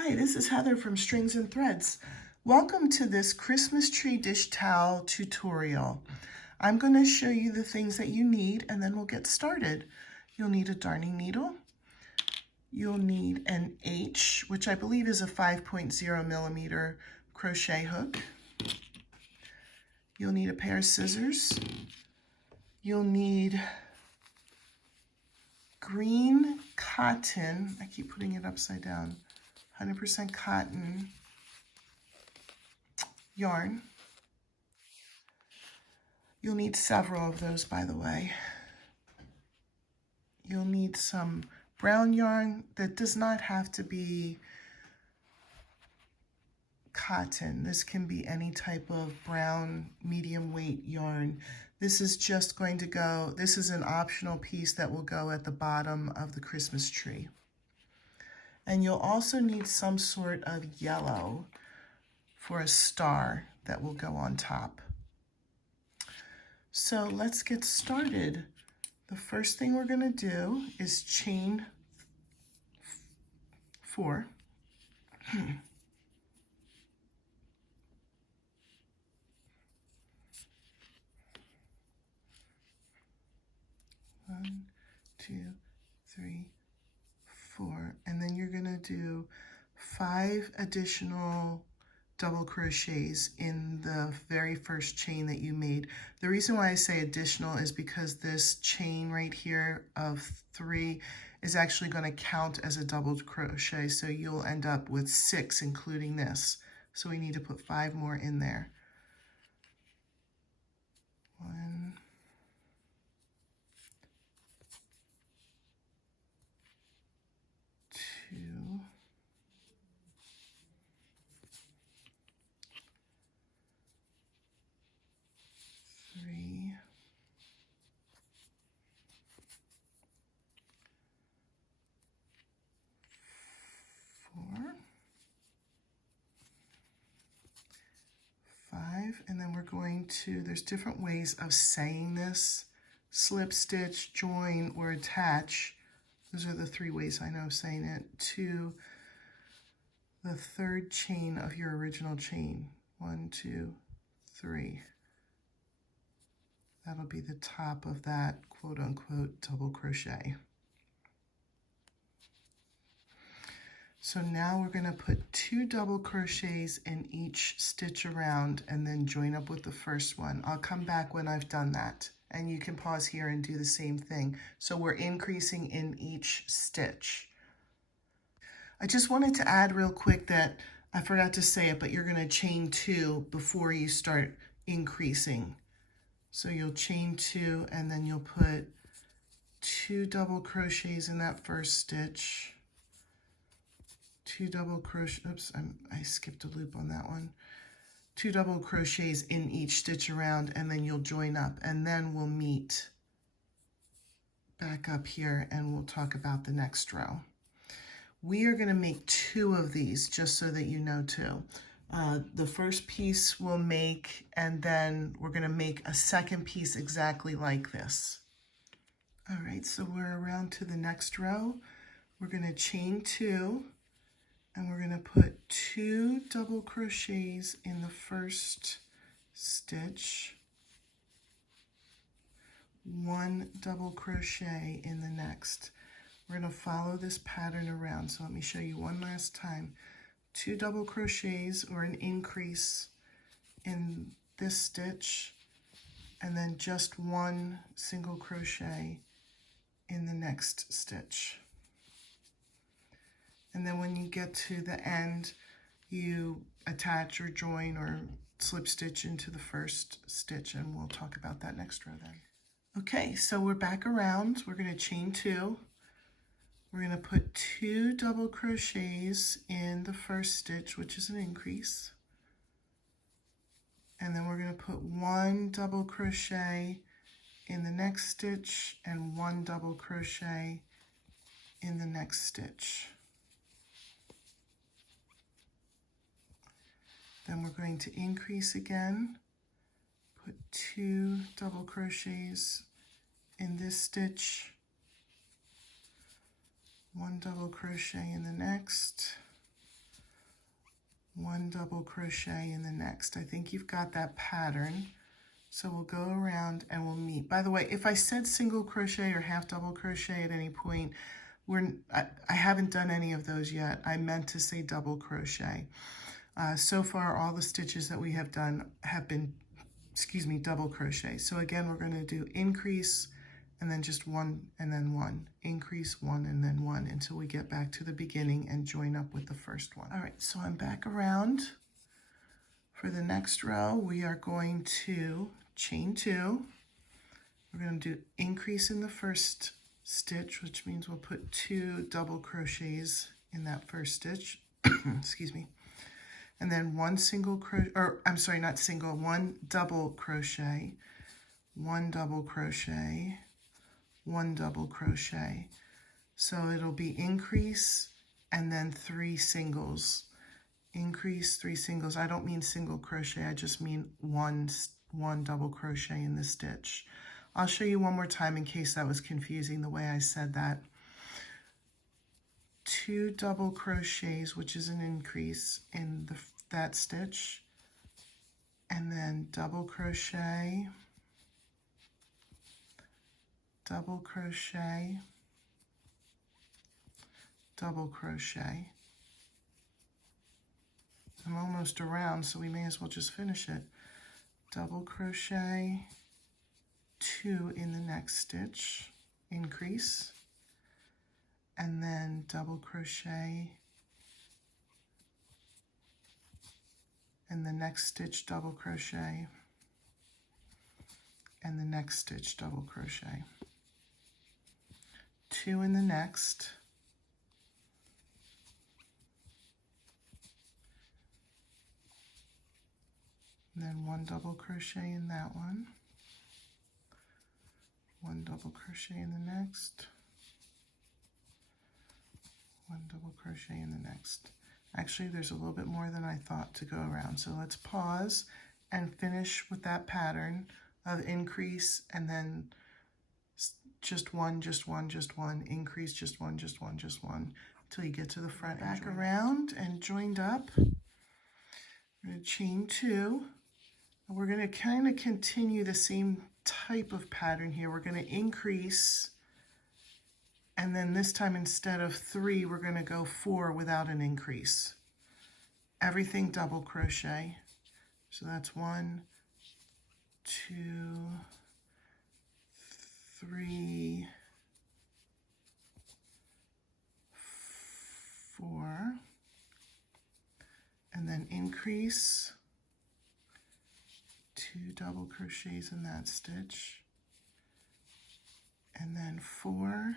Hi, this is Heather from Strings and Threads. Welcome to this Christmas tree dish towel tutorial. I'm going to show you the things that you need and then we'll get started. You'll need a darning needle. You'll need an H, which I believe is a 5.0 millimeter crochet hook. You'll need a pair of scissors. You'll need green cotton. I keep putting it upside down. 100% cotton yarn. You'll need several of those, by the way. You'll need some brown yarn that does not have to be cotton. This can be any type of brown medium weight yarn. This is just going to go, this is an optional piece that will go at the bottom of the Christmas tree. And you'll also need some sort of yellow for a star that will go on top. So let's get started. The first thing we're going to do is chain 4. One, 2, 3, 4, and then you're going to do 5 additional double crochets in the very first chain that you made. The reason why I say additional is because this chain right here of 3 is actually going to count as a double crochet, so you'll end up with 6 including this. So we need to put 5 more in there. 1, 2, 3, 4, 5, and then we're going to, there's different ways of saying this: slip stitch, join, or attach. Those are the 3 ways I know of saying it, to the 3rd chain of your original chain. 1, 2, 3. That'll be the top of that quote-unquote double crochet. So now we're going to put 2 double crochets in each stitch around and then join up with the first one. I'll come back when I've done that, and you can pause here and do the same thing. So we're increasing in each stitch. I just wanted to add real quick that I forgot to say it, but you're going to chain 2 before you start increasing. So you'll chain 2 and then you'll put 2 double crochets in that first stitch. 2 double crochet, oops, I skipped a loop on that one. 2 double crochets in each stitch around, and then you'll join up, and then we'll meet back up here and we'll talk about the next row. We are going to make 2 of these, just so that you know too. The first piece we'll make, and then we're going to make a second piece exactly like this. All right, so we're around to the next row. We're going to chain 2, and we're going to put 2 double crochets in the first stitch, 1 double crochet in the next. We're going to follow this pattern around. So let me show you one last time. 2 double crochets or an increase in this stitch, and then just 1 single crochet in the next stitch. And then when you get to the end, you attach or join or slip stitch into the first stitch, and we'll talk about that next row then. Okay, so we're back around. We're going to chain 2. We're going to put 2 double crochets in the first stitch, which is an increase. And then we're going to put 1 double crochet in the next stitch and 1 double crochet in the next stitch. Then we're going to increase again, put 2 double crochets in this stitch, 1 double crochet in the next, 1 double crochet in the next. I think you've got that pattern. So we'll go around and we'll meet. By the way, if I said single crochet or half double crochet at any point, I haven't done any of those yet. I meant to say double crochet. So far, all the stitches that we have done have been, double crochet. So again, we're going to do increase and then just 1 and then 1, increase 1 and then 1 until we get back to the beginning and join up with the first one. All right, so I'm back around. For the next row, we are going to chain 2. We're going to do increase in the first stitch, which means we'll put 2 double crochets in that first stitch. Excuse me. And then 1 single crochet, or I'm sorry, not single, 1 double crochet, 1 double crochet, 1 double crochet. So it'll be increase and then 3 singles. Increase, 3 singles. I don't mean single crochet, I just mean one double crochet in the stitch. I'll show you one more time in case that was confusing the way I said that. 2 double crochets, which is an increase in that stitch, and then double crochet, double crochet, double crochet. I'm almost around, so we may as well just finish it. Double crochet, 2 in the next stitch, increase, and then double crochet, and the next stitch double crochet, and the next stitch double crochet. 2 in the next, and then 1 double crochet in that one, 1 double crochet in the next, 1 double crochet in the next. Actually, there's a little bit more than I thought to go around. So let's pause and finish with that pattern of increase and then just one, just one, just one, increase, just one, just one, just one, until you get to the front. Back around and joined up. We're going to chain 2. And we're going to kind of continue the same type of pattern here. We're going to increase, and then this time instead of 3, we're going to go 4 without an increase. Everything double crochet. So that's 1, 2, 3, 4, and then increase, 2 double crochets in that stitch, and then 4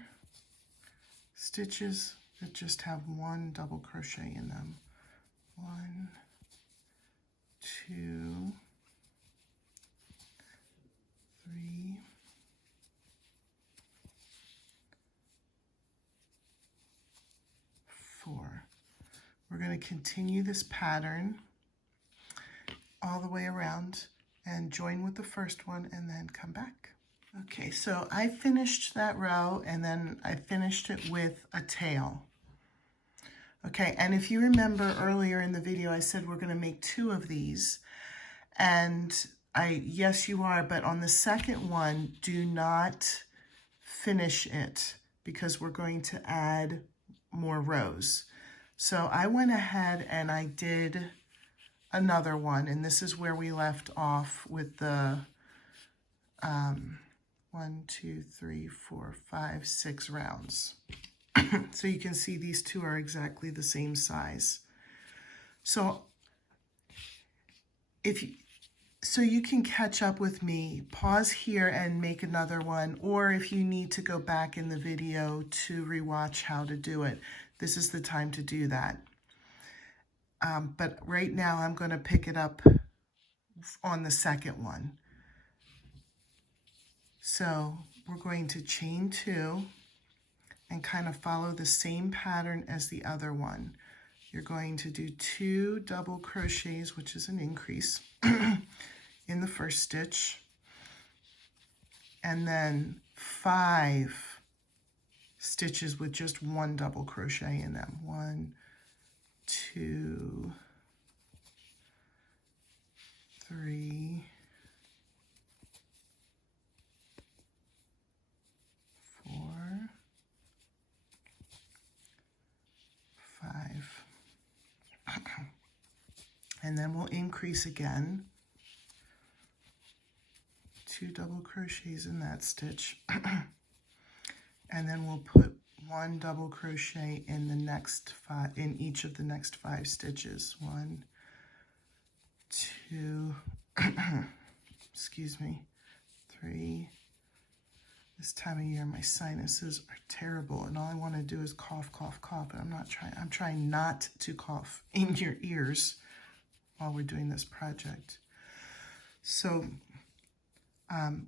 stitches that just have 1 double crochet in them. 1, 2, 3, 4. We're going to continue this pattern all the way around and join with the first one and then come back. Okay, so I finished that row and then I finished it with a tail. Okay, and if you remember earlier in the video, I said we're going to make 2 of these. And yes, you are, but on the second one, do not finish it because we're going to add more rows. So I went ahead and I did another one, and this is where we left off with the 1, 2, 3, 4, 5, 6 rounds. So you can see these 2 are exactly the same size. So you can catch up with me, pause here and make another one, or if you need to go back in the video to rewatch how to do it, this is the time to do that. But right now I'm going to pick it up on the second one. So we're going to chain 2 and kind of follow the same pattern as the other one. You're going to do 2 double crochets, which is an increase, in the first stitch, and then 5 stitches with just 1 double crochet in them. 1, 2, And then we'll increase again, 2 double crochets in that stitch, and then we'll put 1 double crochet in the next 5, in each of the next 5 stitches. 1, 2, excuse me, 3. This time of year, my sinuses are terrible, and all I want to do is cough, cough, cough. But I'm trying not to cough in your ears while we're doing this project. So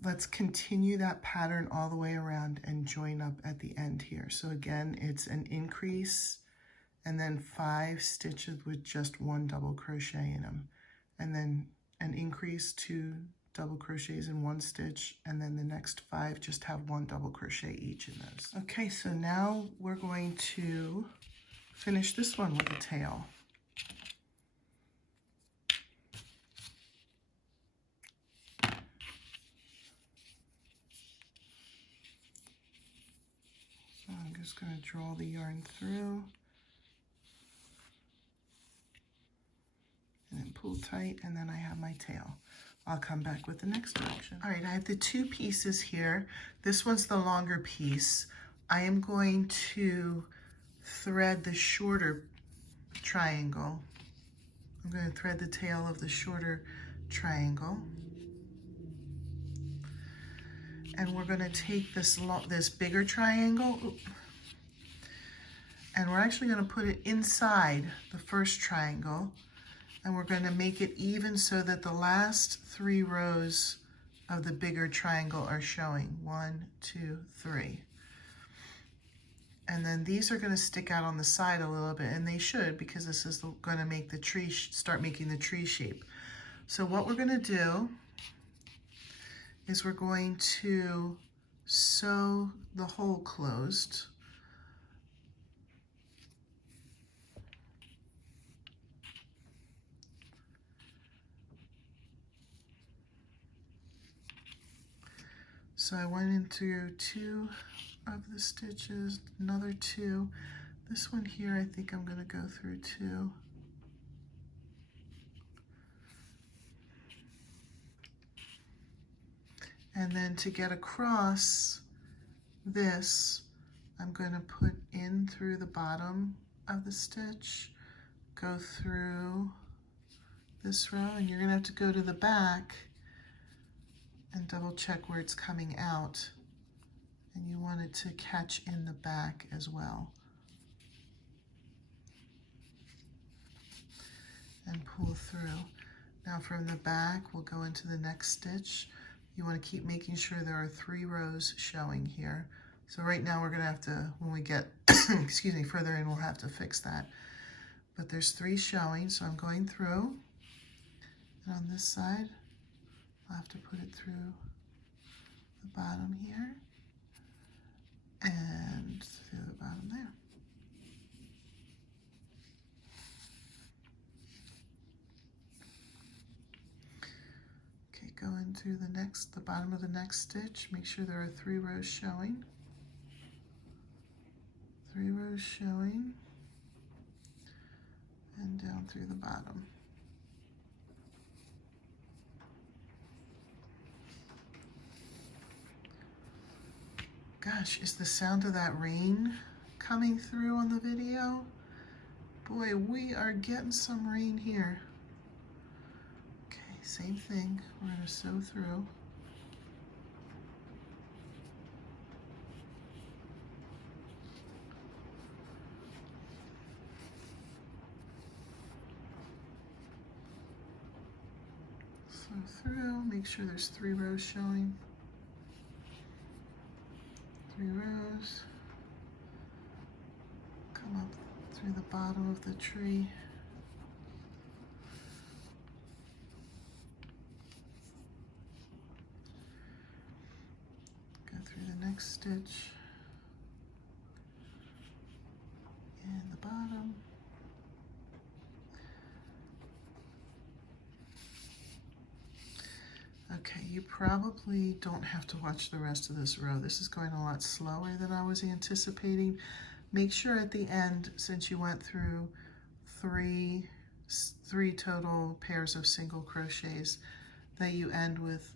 let's continue that pattern all the way around and join up at the end here. So again, it's an increase and then 5 stitches with just 1 double crochet in them, and then an increase, 2 double crochets in 1 stitch, and then the next 5 just have 1 double crochet each in those. Okay, so now we're going to finish this one with a tail. So I'm just going to draw the yarn through and then pull tight, and then I have my tail. I'll come back with the next direction. All right, I have the 2 pieces here. This one's the longer piece. I am going to thread the shorter triangle. I'm going to thread the tail of the shorter triangle. And we're going to take this bigger triangle, and we're actually going to put it inside the first triangle, and we're going to make it even so that the last 3 rows of the bigger triangle are showing. 1, 2, 3. And then these are going to stick out on the side a little bit, and they should, because this is going to make the tree, start making the tree shape. So what we're going to do is we're going to sew the hole closed. So I went into 2 of the stitches, another 2. This one here, I think I'm going to go through 2. And then to get across this, I'm going to put in through the bottom of the stitch, go through this row, and you're going to have to go to the back and double check where it's coming out. And you want it to catch in the back as well. And pull through. Now from the back, we'll go into the next stitch. You want to keep making sure there are 3 rows showing here. So right now we're going to have to, when we get, excuse me, further in, we'll have to fix that. But there's 3 showing, so I'm going through. And on this side, I'll have to put it through the bottom here and through the bottom there. Go in through the bottom of the next stitch. Make sure there are 3 rows showing. 3 rows showing. And down through the bottom. Gosh, is the sound of that rain coming through on the video? Boy, we are getting some rain here. Same thing, we're going to sew through. Sew through, make sure there's 3 rows showing. 3 rows. Come up through the bottom of the tree. Next stitch and the bottom. Okay, you probably don't have to watch the rest of this row. This is going a lot slower than I was anticipating. Make sure at the end, since you went through 3 3 total pairs of single crochets that you end with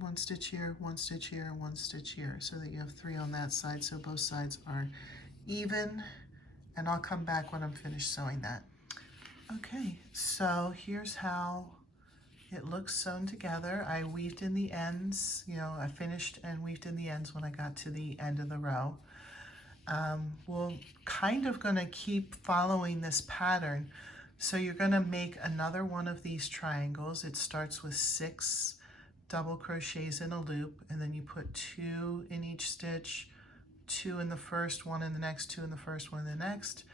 1 stitch here, 1 stitch here, and 1 stitch here, so that you have 3 on that side, so both sides are even. And I'll come back when I'm finished sewing that. Okay, so here's how it looks sewn together. I weaved in the ends, you know, I finished and weaved in the ends when I got to the end of the row. We're kind of going to keep following this pattern. So you're going to make another one of these triangles. It starts with 6 double crochets in a loop, and then you put 2 in each stitch, 2 in the first, 1 in the next, 2 in the first, 1 in the next,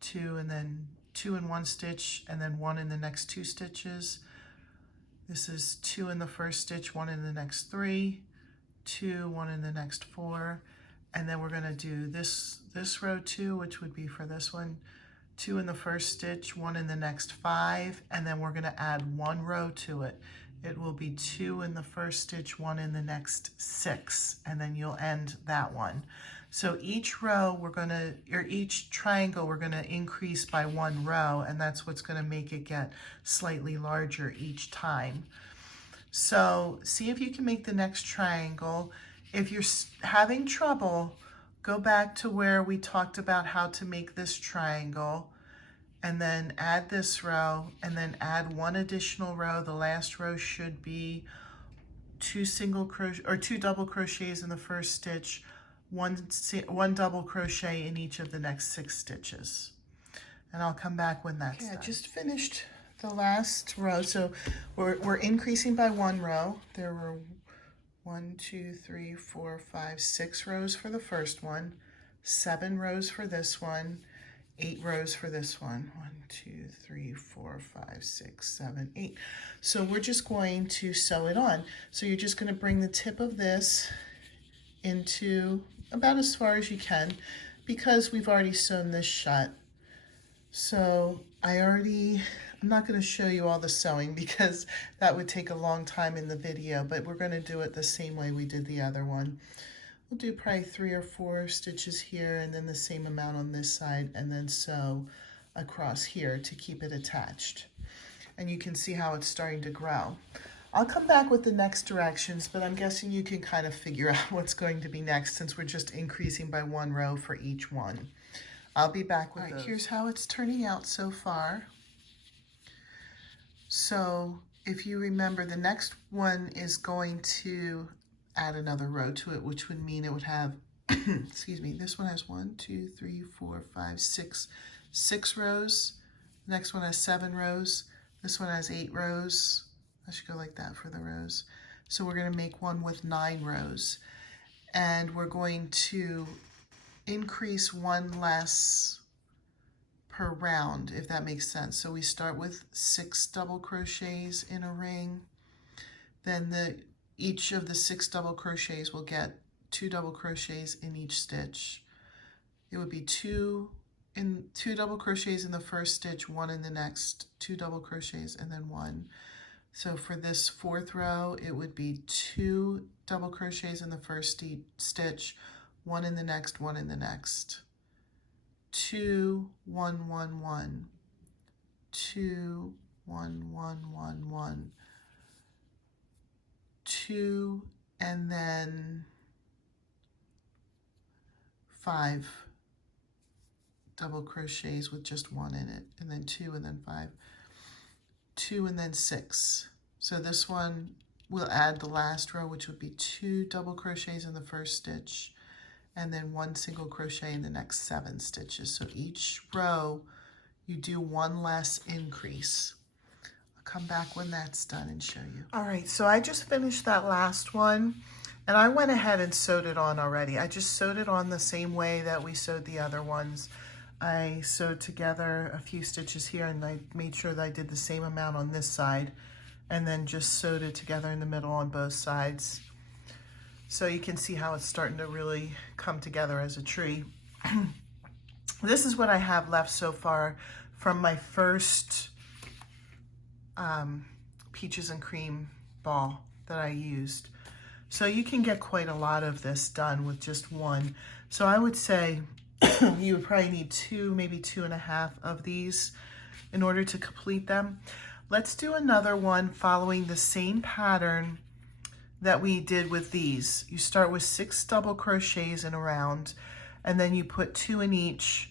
2, and then 2 in one stitch, and then 1 in the next 2 stitches. This is 2 in the first stitch, 1 in the next 3, 2, 1 in the next 4, and then we're going to do this row 2, which would be for this one, 2 in the first stitch, 1 in the next 5, and then we're going to add 1 row to it. It will be 2 in the first stitch, 1 in the next 6, and then you'll end that one. So each row each triangle we're going to increase by 1 row, and that's what's going to make it get slightly larger each time. So see if you can make the next triangle. If you're having trouble, go back to where we talked about how to make this triangle, and then add this row, and then add 1 additional row. The last row should be 2 double crochets in the first stitch, one double crochet in each of the next 6 stitches. And I'll come back when that's done. I just finished the last row. So we're increasing by 1 row. There were 1, 2, 3, 4, 5, 6 rows for the first one, 7 rows for this one, 8 rows for this one. 1, 2, 3, 4, 5, 6, 7, 8. So we're just going to sew it on. So you're just going to bring the tip of this into about as far as you can, because we've already sewn this shut. So I'm not going to show you all the sewing because that would take a long time in the video, but we're going to do it the same way we did the other one. We'll do probably 3 or 4 stitches here, and then the same amount on this side, and then sew across here to keep it attached. And you can see how it's starting to grow. I'll come back with the next directions, but I'm guessing you can kind of figure out what's going to be next since we're just increasing by 1 row for each one. I'll be back with those. Here's how it's turning out so far. So if you remember, the next one is going to add another row to it, which would mean it would have, excuse me, this one has 1, 2, 3, 4, 5, 6 rows. The next one has 7 rows. This one has 8 rows. I should go like that for the rows. So we're going to make one with 9 rows, and we're going to increase 1 less per round, if that makes sense. So we start with 6 double crochets in a ring. Then each of the 6 double crochets will get 2 double crochets in each stitch. It would be 2 double crochets in the first stitch, 1 in the next, 2 double crochets, and then 1. So for this 4th row, it would be 2 double crochets in the first stitch, 1 in the next, 1 in the next. 2, 1, 1, 1, 2, 1, 1, 1, 1, 2, and then 5 double crochets with just 1 in it, and then 2, and then 5, 2, and then 6. So this one will add the last row, which would be 2 double crochets in the first stitch, and then 1 single crochet in the next 7 stitches. So each row you do 1 less increase. I'll come back when that's done and show you. All right, so I just finished that last one, and I went ahead and sewed it on already. I just sewed it on the same way that we sewed the other ones. I sewed together a few stitches here, and I made sure that I did the same amount on this side, and then just sewed it together in the middle on both sides. So you can see how it's starting to really come together as a tree. This is what I have left so far from my first peaches and cream ball that I used. So you can get quite a lot of this done with just one. So I would say you would probably need 2, maybe 2.5 of these in order to complete them. Let's do another one following the same pattern that we did with these. You start with 6 double crochets in a round, and then you put 2 in each,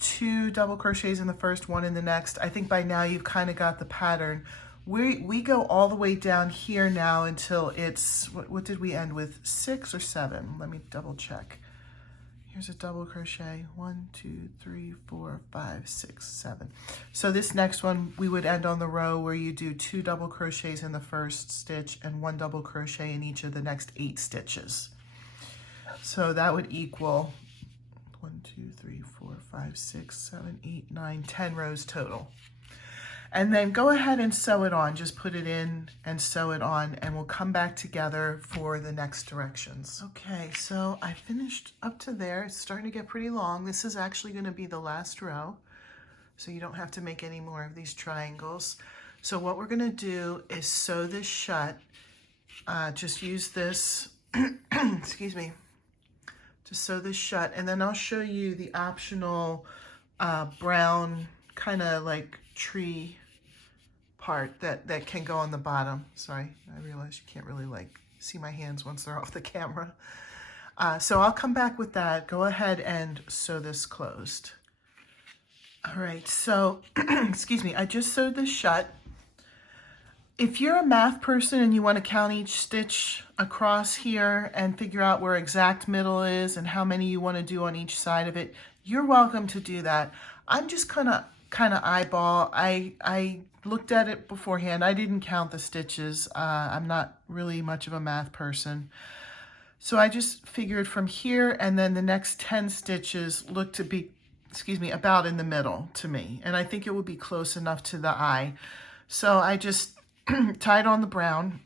2 double crochets in the first, 1 in the next. I think by now you've kind of got the pattern. We go all the way down here now until it's, what did we end with? 6 or 7? Let me double check. Here's a double crochet, 1, 2, 3, 4, 5, 6, 7. So this next one, we would end on the row where you do 2 double crochets in the first stitch and 1 double crochet in each of the next 8 stitches. So that would equal 1, 2, 3, 4, 5, 6, 7, 8, 9, 10 rows total. And then go ahead and sew it on. Just put it in and sew it on, and we'll come back together for the next directions. Okay, so I finished up to there. It's starting to get pretty long. This is actually going to be the last row, so you don't have to make any more of these triangles. So what we're going to do is sew this shut. Just use this, excuse me, to sew this shut, and then I'll show you the optional brown kind of like tree part that can go on the bottom. Sorry, I realize you can't really like see my hands once they're off the camera. So I'll come back with that. Go ahead and sew this closed. All right, so excuse me, I just sewed this shut. If you're a math person and you want to count each stitch across here and figure out where exact middle is and how many you want to do on each side of it, you're welcome to do that. I'm just kind of eyeball. I looked at it beforehand. I didn't count the stitches. I'm not really much of a math person. So I just figured from here and then the next 10 stitches look to be, excuse me, about in the middle to me. And I think it would be close enough to the eye. So I just tied on the brown.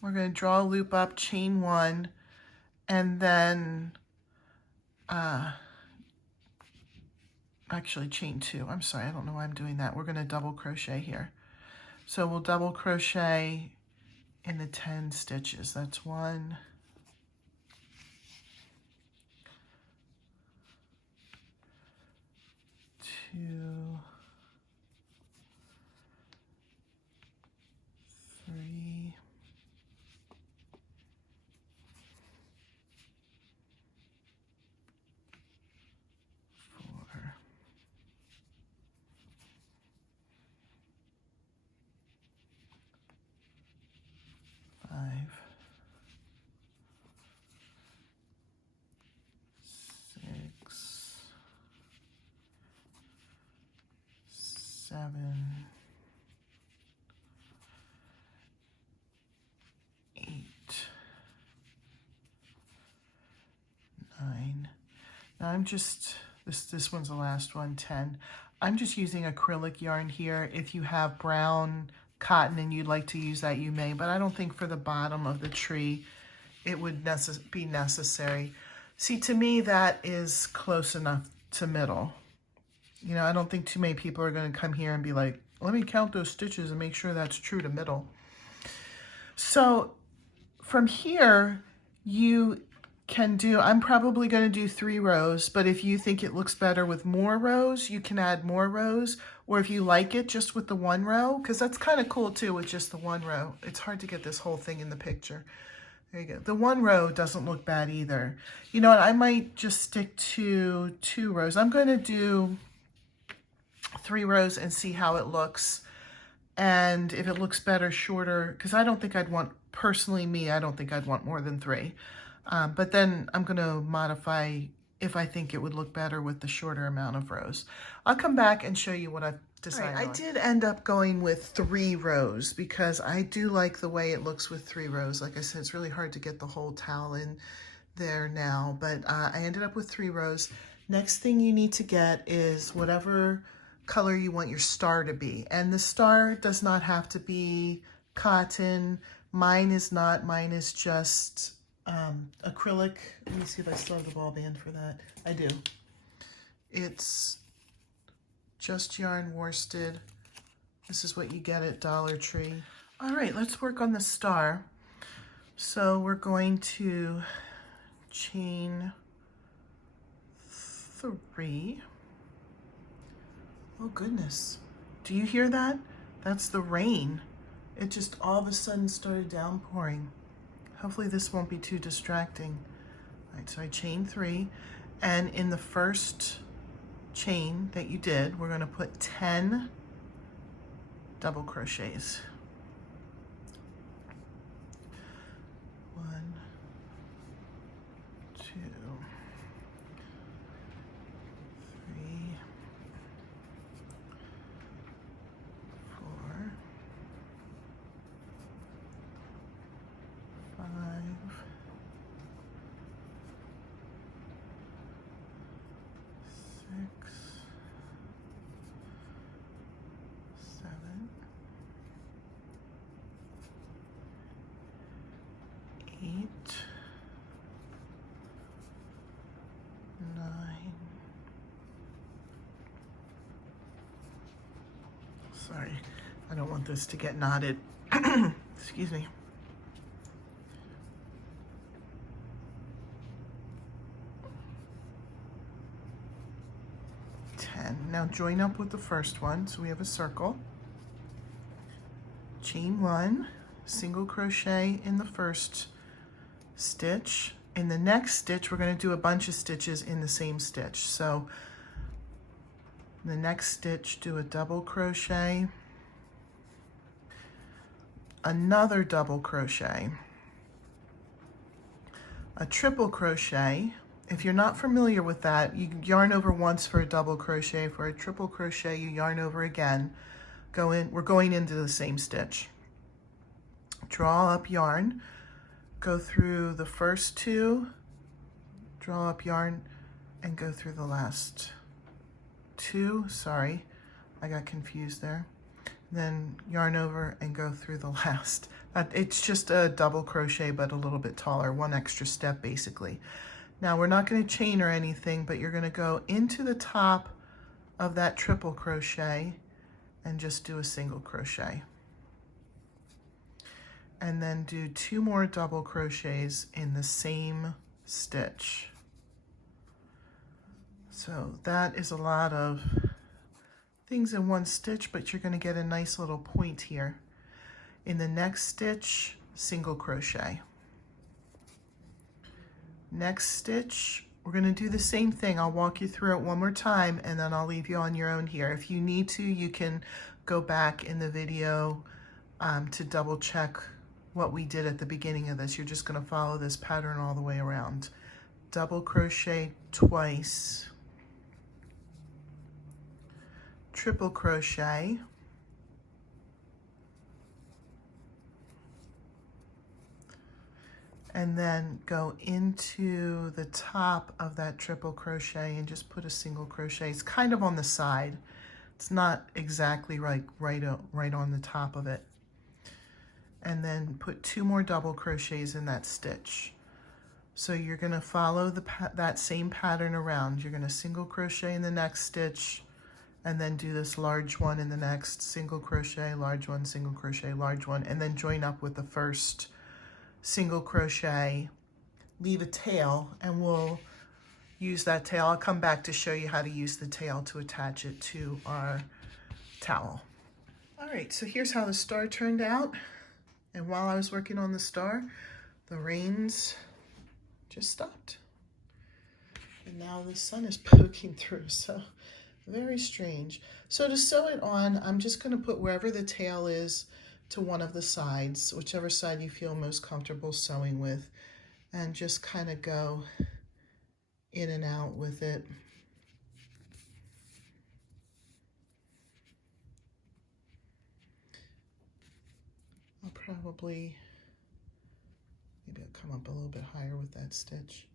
We're going to draw a loop up, chain 1, and then actually chain 2. I'm sorry, I don't know why I'm doing that. We're going to double crochet here. So we'll double crochet in the 10 stitches. That's 1, 2, 3, 4, 5, 6, 7, 8, 9. Now I'm just, this one's the last one, 10. I'm just using acrylic yarn here. If you have brown cotton and you'd like to use that, you may, but I don't think for the bottom of the tree it would be necessary. See, to me, that is close enough to middle. You know, I don't think too many people are going to come here and be like, let me count those stitches and make sure that's true to middle. So from here, you can do, I'm probably going to do 3 rows, but if you think it looks better with more rows, you can add more rows, or if you like it just with the 1 row, because that's kind of cool too with just the 1 row. It's hard to get this whole thing in the picture. There you go. The 1 row doesn't look bad either. You know what, I might just stick to 2 rows. I'm going to do 3 rows and see how it looks. And if it looks better shorter, because I don't think I'd want, personally me, I don't think I'd want more than 3. But then I'm going to modify if I think it would look better with the shorter amount of rows. I'll come back and show you what I've decided. Right, I did end up going with 3 rows because I do like the way it looks with 3 rows. Like I said, it's really hard to get the whole towel in there now, but I ended up with 3 rows. Next thing you need to get is whatever color you want your star to be. And the star does not have to be cotton. Mine is not. Mine is just acrylic. Let me see if I still have the ball band for that. I do. It's just yarn worsted. This is what you get at Dollar Tree. All right, let's work on the star. So we're going to chain 3. Oh goodness, do you hear that? That's the rain. It just all of a sudden started downpouring. Hopefully this won't be too distracting. All right, so I chain 3, and in the first chain that you did, we're going to put 10 double crochets. 1, 2, 3, 4, 5, 6, 7, 8, 9. Sorry, I don't want this to get knotted. Excuse me. 10. Now join up with the first one, so we have a circle. Chain 1, single crochet in the first stitch. In the next stitch, we're going to do a bunch of stitches in the same stitch. So the next stitch, do a double crochet, another double crochet, a triple crochet. If you're not familiar with that, you yarn over once for a double crochet. For a triple crochet, you yarn over again. We're going into the same stitch. Draw up yarn, go through the first 2, draw up yarn, and go through the last 2. Sorry, I got confused there. Then yarn over and go through the last. It's just a double crochet, but a little bit taller, 1 extra step basically. Now we're not going to chain or anything, but you're going to go into the top of that triple crochet and just do a single crochet. And then do 2 more double crochets in the same stitch. So that is a lot of things in one stitch, but you're going to get a nice little point here. In the next stitch, single crochet. Next stitch, we're going to do the same thing. I'll walk you through it one more time, and then I'll leave you on your own here. If you need to, you can go back in the video to double check what we did at the beginning of this. You're just going to follow this pattern all the way around. Double crochet twice, triple crochet, and then go into the top of that triple crochet and just put a single crochet. It's kind of on the side. It's not exactly right on the top of it. And then put 2 more double crochets in that stitch. So you're going to follow that same pattern around. You're going to single crochet in the next stitch, and then do this large one in the next, single crochet, large one, single crochet, large one, and then join up with the first single crochet, leave a tail, and we'll use that tail. I'll come back to show you how to use the tail to attach it to our towel. All right, so here's how the star turned out. And while I was working on the star, the rains just stopped. And now the sun is poking through, so very strange. So to sew it on, I'm just going to put wherever the tail is to one of the sides, whichever side you feel most comfortable sewing with, and just kind of go in and out with it. I'll probably, maybe I'll come up a little bit higher with that stitch.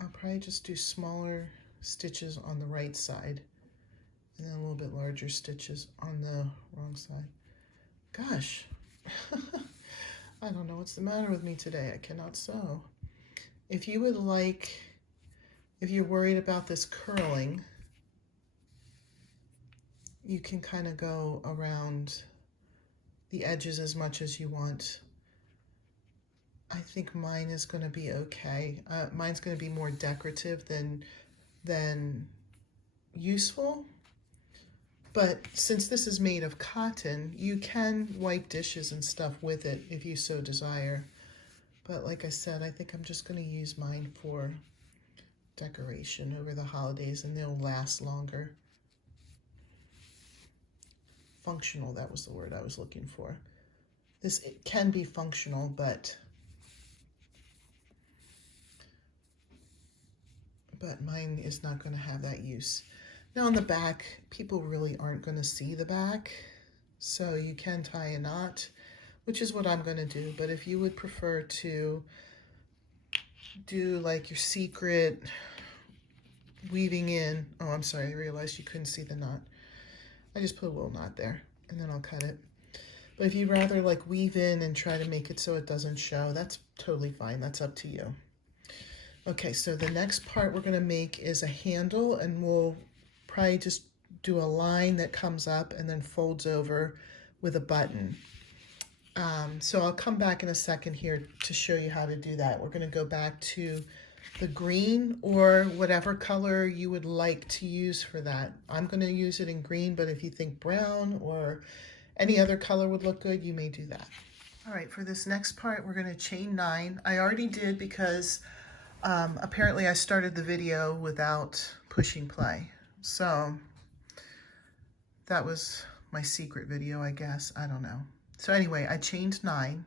I'll probably just do smaller stitches on the right side and then a little bit larger stitches on the wrong side. Gosh, I don't know what's the matter with me today. I cannot sew. If you would like, if you're worried about this curling, you can kind of go around the edges as much as you want. I think mine is going to be okay. Mine's going to be more decorative than useful. But since this is made of cotton, you can wipe dishes and stuff with it if you so desire. But like I said, I think I'm just going to use mine for decoration over the holidays, and they'll last longer. Functional, that was the word I was looking for. It can be functional, but mine is not going to have that use. Now on the back, people really aren't going to see the back, so you can tie a knot, which is what I'm going to do. But if you would prefer to do like your secret weaving in, oh, I'm sorry, I realized you couldn't see the knot. I just put a little knot there, and then I'll cut it. But if you'd rather like weave in and try to make it so it doesn't show, that's totally fine. That's up to you. Okay, so the next part we're going to make is a handle, and we'll probably just do a line that comes up and then folds over with a button. So I'll come back in a second here to show you how to do that. We're going to go back to the green or whatever color you would like to use for that. I'm going to use it in green, but if you think brown or any other color would look good, you may do that. All right, for this next part, we're going to chain 9. I already did because apparently I started the video without pushing play. So that was my secret video, I guess. I don't know. So anyway, I chained 9.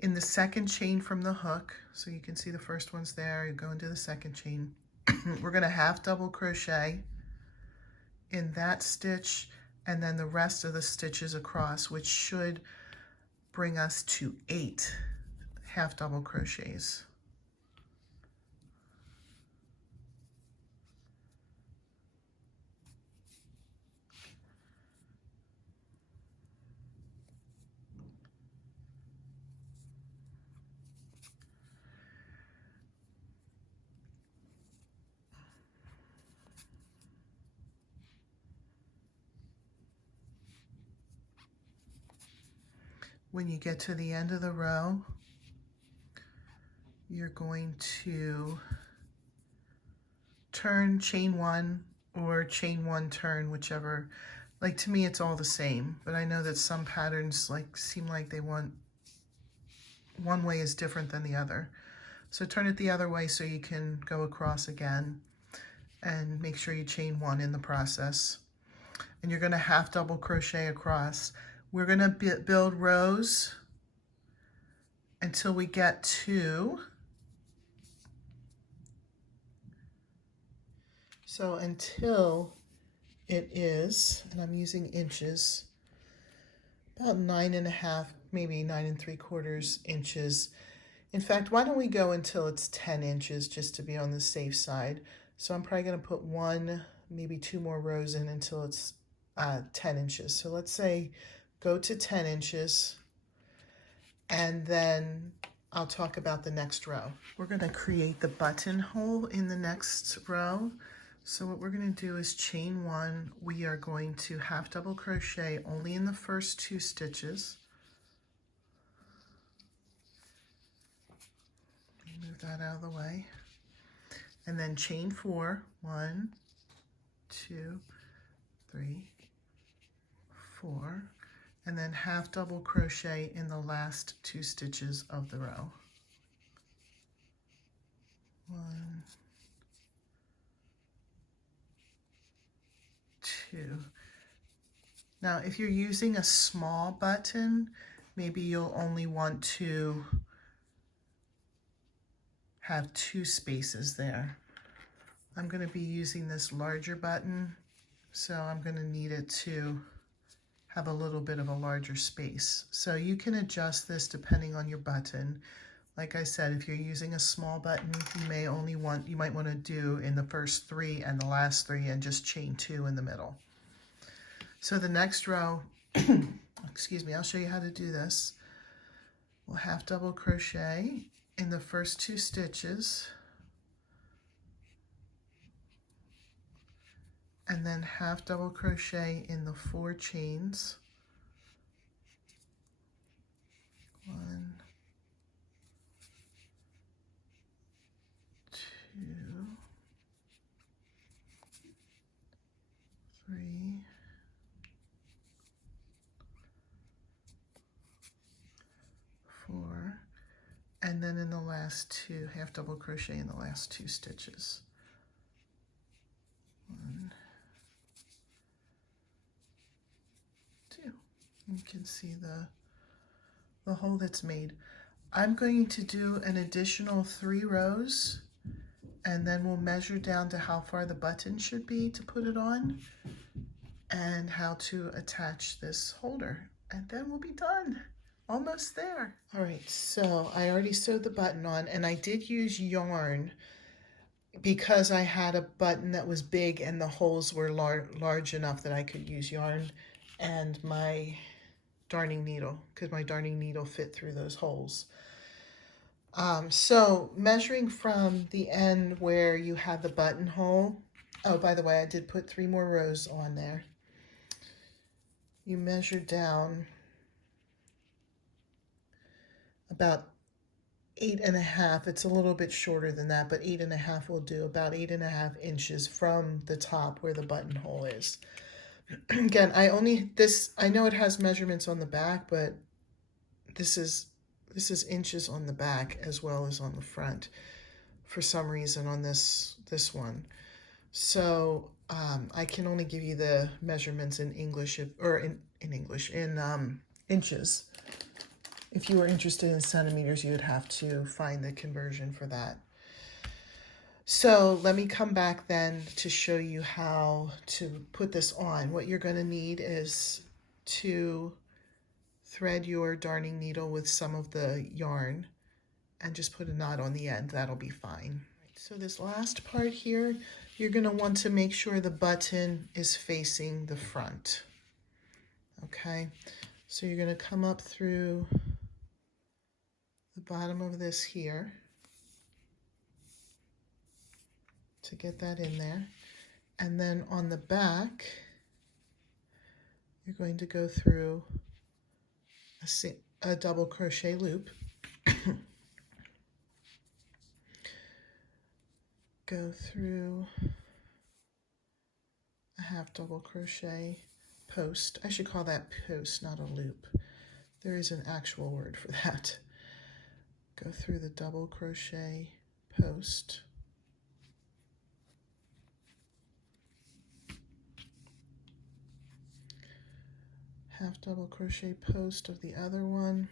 In the second chain from the hook, so you can see the first one's there, you go into the second chain. We're going to half double crochet in that stitch and then the rest of the stitches across, which should bring us to 8 half double crochets. When you get to the end of the row, you're going to turn, chain 1, or chain 1, turn, whichever. Like, to me, it's all the same, but I know that some patterns seem like they want one way is different than the other. So turn it the other way so you can go across again, and make sure you chain 1 in the process. And you're going to half double crochet across. We're going to build rows until we get to, until it is, and I'm using inches, about 9.5, maybe 9 3/4 inches. In fact, why don't we go until it's 10 inches just to be on the safe side. So I'm probably going to put 1, maybe 2 more rows in until it's 10 inches. So let's say go to 10 inches, and then I'll talk about the next row. We're going to create the buttonhole in the next row. So what we're going to do is chain 1. We are going to half double crochet only in the first 2 stitches. Move that out of the way. And then chain 4. 1, 2, 3, 4. And then half double crochet in the last 2 stitches of the row. 1, 2. Now, if you're using a small button, maybe you'll only want to have 2 spaces there. I'm going to be using this larger button, so I'm going to need it to have a little bit of a larger space. So you can adjust this depending on your button. Like I said, if you're using a small button, you might want to do in the first 3 and the last 3 and just chain 2 in the middle. So the next row, excuse me, I'll show you how to do this. We'll half double crochet in the first 2 stitches, and then half double crochet in the 4 chains. 1, and then in the last two, half double crochet in the last two stitches. 1, 2. You can see the hole that's made. I'm going to do an additional 3 rows, and then we'll measure down to how far the button should be to put it on and how to attach this holder, and then we'll be done. Almost there. All right, so I already sewed the button on, and I did use yarn because I had a button that was big and the holes were large enough that I could use yarn and my darning needle, because my darning needle fit through those holes. So measuring from the end where you have the buttonhole, oh, by the way, I did put 3 more rows on there. You measure down about 8.5. It's a little bit shorter than that, but 8.5 will do. About 8.5 inches from the top where the buttonhole is. Again, I know it has measurements on the back, but this is inches on the back as well as on the front for some reason on this one. So I can only give you the measurements in English, or in inches. If you were interested in centimeters, you would have to find the conversion for that. So let me come back then to show you how to put this on. What you're going to need is to thread your darning needle with some of the yarn and just put a knot on the end. That'll be fine. So this last part here, you're going to want to make sure the button is facing the front. Okay, so you're going to come up through the bottom of this here to get that in there, and then on the back you're going to go through a double crochet loop, go through a half double crochet post. I should call that post, not a loop. There is an actual word for that. Go through the double crochet post, half double crochet post of the other one,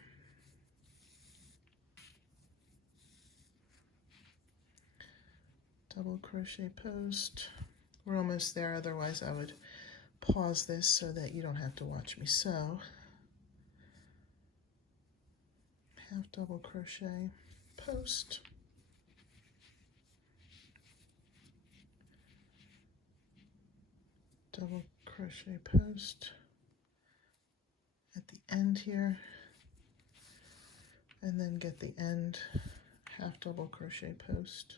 double crochet post. We're almost there, otherwise I would pause this so that you don't have to watch me sew. Half double crochet post, double crochet post at the end here, and then get the end, half double crochet post,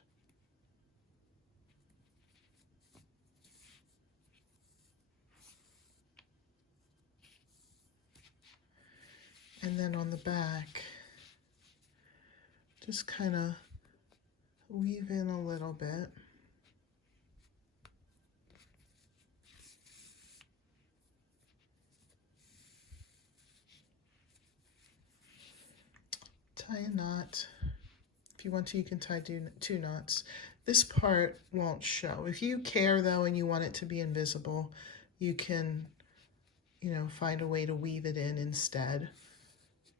and then on the back just kind of weave in a little bit. Tie a knot. If you want to, you can tie 2 knots. This part won't show. If you care though and you want it to be invisible, you can, find a way to weave it in instead.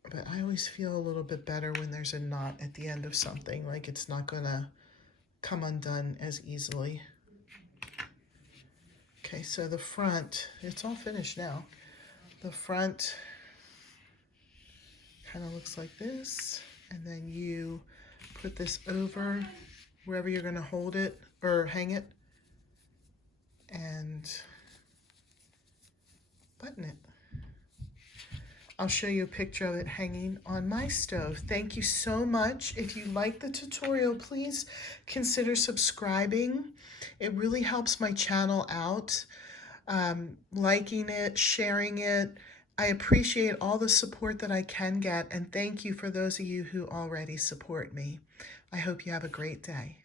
But I always feel a little bit better when there's a knot at the end of something, like it's not gonna come undone as easily. Okay, so the front, it's all finished now. The front kind of looks like this, and then you put this over wherever you're gonna hold it or hang it and button it. I'll show you a picture of it hanging on my stove. Thank you so much. If you like the tutorial, please consider subscribing. It really helps my channel out. Liking it, sharing it. I appreciate all the support that I can get, and thank you for those of you who already support me. I hope you have a great day.